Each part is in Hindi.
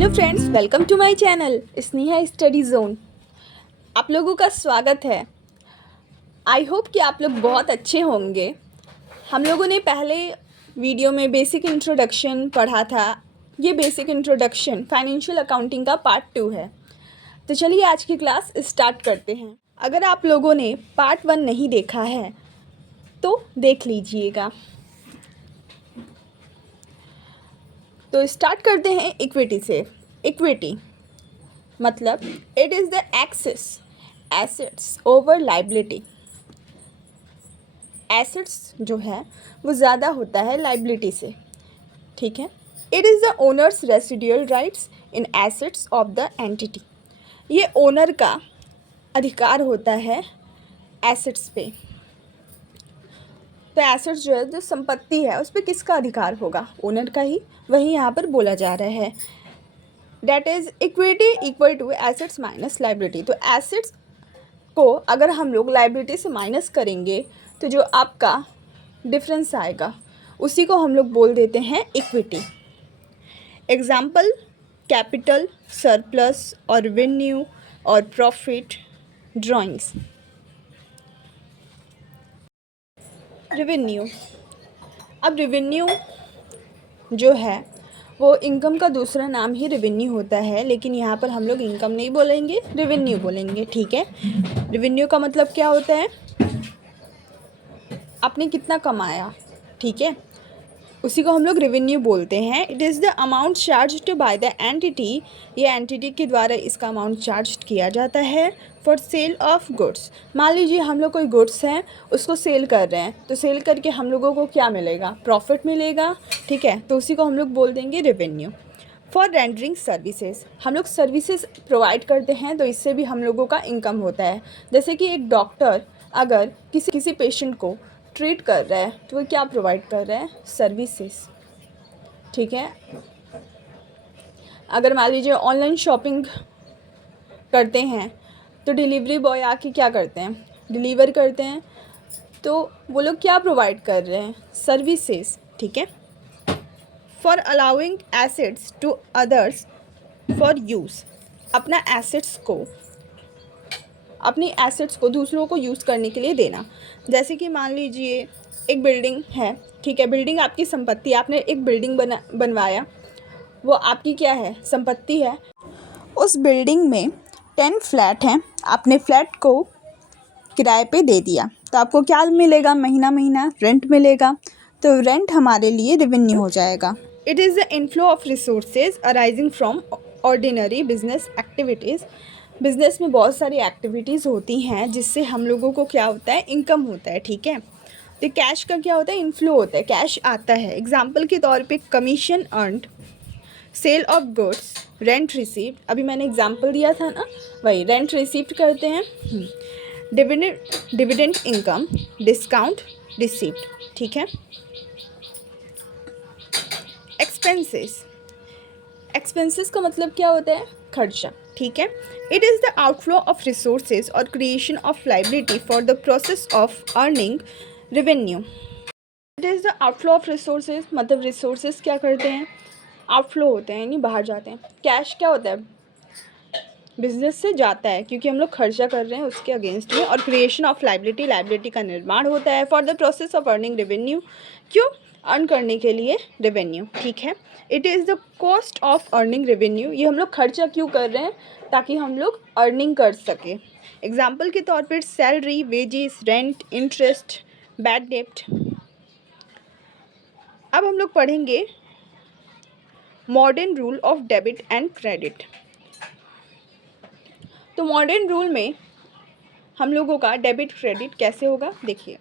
Hello friends, welcome to my channel Sneha study zone. आप लोगों का स्वागत है। आई होप कि आप लोग बहुत अच्छे होंगे। हम लोगों ने पहले वीडियो में बेसिक इंट्रोडक्शन पढ़ा था। ये बेसिक इंट्रोडक्शन फाइनेंशियल अकाउंटिंग का पार्ट 2 है। तो चलिए आज की क्लास स्टार्ट करते हैं। अगर आप लोगों ने पार्ट 1 नहीं देखा है तो देख लीजिएगा। तो स्टार्ट करते हैं इक्विटी से। इक्विटी मतलब it is the excess assets over liability. Assets जो है वो ज़्यादा होता है लाइबिलिटी से, ठीक है। It is the owners residual rights in assets of the entity. ये ओनर का अधिकार होता है एसेट्स पे। तो एसेट्स जो है, जो संपत्ति है, उस पर किसका अधिकार होगा? ओनर का ही। वही यहाँ पर बोला जा रहा है। Debt is equity equal to assets minus liability. तो एसेट्स को अगर हम लोग लाइबिलिटी से माइनस करेंगे तो जो आपका डिफरेंस आएगा उसी को हम लोग बोल देते हैं इक्विटी। एग्जाम्पल कैपिटल, सरप्लस और रेवेन्यू और प्रॉफिट ड्राइंग्स। रेवेन्यू, अब रेवेन्यू जो है वो इनकम का दूसरा नाम ही रेवेन्यू होता है, लेकिन यहाँ पर हम लोग इनकम नहीं बोलेंगे, रेवेन्यू बोलेंगे, ठीक है। रेवेन्यू का मतलब क्या होता है? आपने कितना कमाया, ठीक है, उसी को हम लोग रेवेन्यू बोलते हैं। It is the amount charged by the entity. ये एंटिटी के द्वारा इसका अमाउंट चार्ज किया जाता है फॉर सेल ऑफ गुड्स। मान लीजिए हम लोग कोई गुड्स हैं उसको सेल कर रहे हैं, तो सेल करके हम लोगों को क्या मिलेगा? प्रॉफिट मिलेगा, ठीक है। तो उसी को हम लोग बोल देंगे रेवेन्यू। फॉर रेंडरिंग सर्विसेज, हम लोग सर्विसेज प्रोवाइड करते हैं तो इससे भी हम लोगों का इनकम होता है। जैसे कि एक डॉक्टर अगर किसी पेशेंट को ट्रीट कर रहा है तो वो क्या प्रोवाइड कर रहा है? सर्विसेज, ठीक है। अगर मान लीजिए ऑनलाइन शॉपिंग करते हैं तो डिलीवरी बॉय आके क्या करते हैं? डिलीवर करते हैं। तो वो लोग क्या प्रोवाइड कर रहे हैं? सर्विसेज, ठीक है। For allowing assets to others for use, अपना अपनी एसेट्स को दूसरों को यूज़ करने के लिए देना। जैसे कि मान लीजिए एक बिल्डिंग है, ठीक है, बिल्डिंग आपकी संपत्ति, आपने एक बिल्डिंग बनवाया, वो आपकी क्या है? संपत्ति है। उस बिल्डिंग में 10 फ्लैट हैं, आपने फ्लैट को किराए पे दे दिया तो आपको क्या मिलेगा? महीना महीना रेंट मिलेगा। तो रेंट हमारे लिए रेवेन्यू हो जाएगा। It is the inflow of resources arising from ordinary business activities. Business में बहुत सारी एक्टिविटीज़ होती हैं जिससे हम लोगों को क्या होता है? इनकम होता है, ठीक है। तो कैश का क्या होता है? इनफ्लो होता है, कैश आता है। एग्जाम्पल के तौर पे commission earned, sale of goods, rent received. अभी मैंने एग्जाम्पल दिया था ना, वही रेंट रिसीव्ड करते हैं। डिविडेंड इनकम, डिस्काउंट रिसीव्ड, ठीक है। एक्सपेंसेस, एक्सपेंसेस का मतलब क्या होता है? खर्चा, ठीक है। It is the outflow of resources और creation of liability for the process of earning revenue. It is the outflow of resources मतलब रिसोर्सेज क्या करते हैं? आउटफ्लो होते हैं, यानी बाहर जाते हैं। कैश क्या होता है? बिजनेस से जाता है क्योंकि हम लोग खर्चा कर रहे हैं उसके अगेंस्ट में। और क्रिएशन ऑफ लाइबिलिटी, लाइबिलिटी का निर्माण होता है for the process of earning revenue. क्यों? अर्न करने के लिए रेवेन्यू, ठीक है। It is the cost of earning revenue. ये हम लोग खर्चा क्यों कर रहे हैं? ताकि हम लोग अर्निंग कर सकें। एग्जाम्पल के तौर पर salary, wages, rent, interest, bad डेब्ट। अब हम लोग पढ़ेंगे modern rule of debit and credit. तो मॉडर्न रूल में हम लोगों का डेबिट क्रेडिट कैसे होगा? देखिए,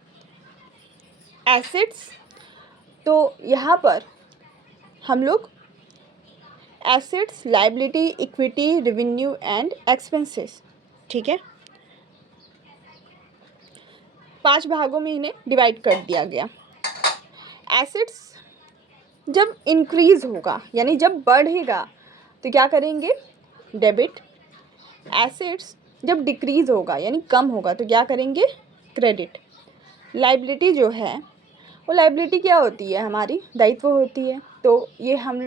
एसेट्स, तो यहाँ पर हम लोग assets, liability, equity, revenue and expenses, ठीक है, 5 भागों में इन्हें डिवाइड कर दिया गया। एसेट्स जब इंक्रीज होगा यानी जब बढ़ेगा तो क्या करेंगे? डेबिट। एसेट्स जब डिक्रीज़ होगा यानी कम होगा तो क्या करेंगे? क्रेडिट। लाइबिलिटी जो है वो लाइबिलिटी क्या होती है? हमारी दायित्व होती है। तो ये हम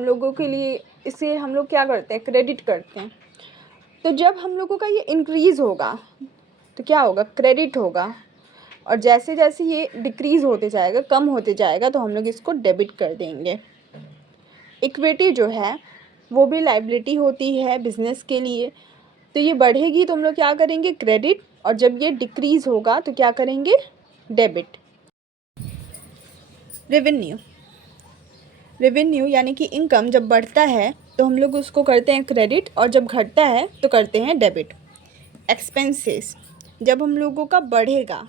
लोगों के लिए इसे हम लोग क्या करते हैं, क्रेडिट करते हैं। तो जब हम लोगों का ये इंक्रीज़ होगा तो क्या होगा, क्रेडिट होगा, और जैसे जैसे ये डिक्रीज़ होते जाएगा, कम होते जाएगा, तो हम लोग इसको डेबिट कर देंगे। इक्विटी जो है वो भी लायबिलिटी होती है बिज़नेस के लिए, तो ये बढ़ेगी तो हम लोग क्या करेंगे, क्रेडिट, और जब ये डिक्रीज़ होगा तो क्या करेंगे, डेबिट। रेवेन्यू यानी कि इनकम जब बढ़ता है तो हम लोग उसको करते हैं क्रेडिट, और जब घटता है तो करते हैं डेबिट। एक्सपेंसेस जब हम लोगों का बढ़ेगा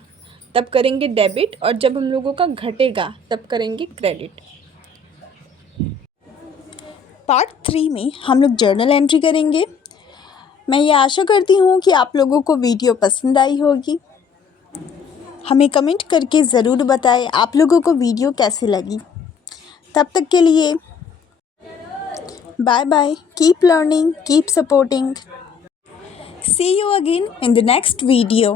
तब करेंगे डेबिट, और जब हम लोगों का घटेगा तब करेंगे क्रेडिट। पार्ट 3 में हम लोग जर्नल एंट्री करेंगे। मैं ये आशा करती हूँ कि आप लोगों को वीडियो पसंद आई होगी। हमें कमेंट करके ज़रूर बताएं आप लोगों को वीडियो कैसी लगी। तब तक के लिए bye bye, keep learning, keep supporting, see you again in the next video.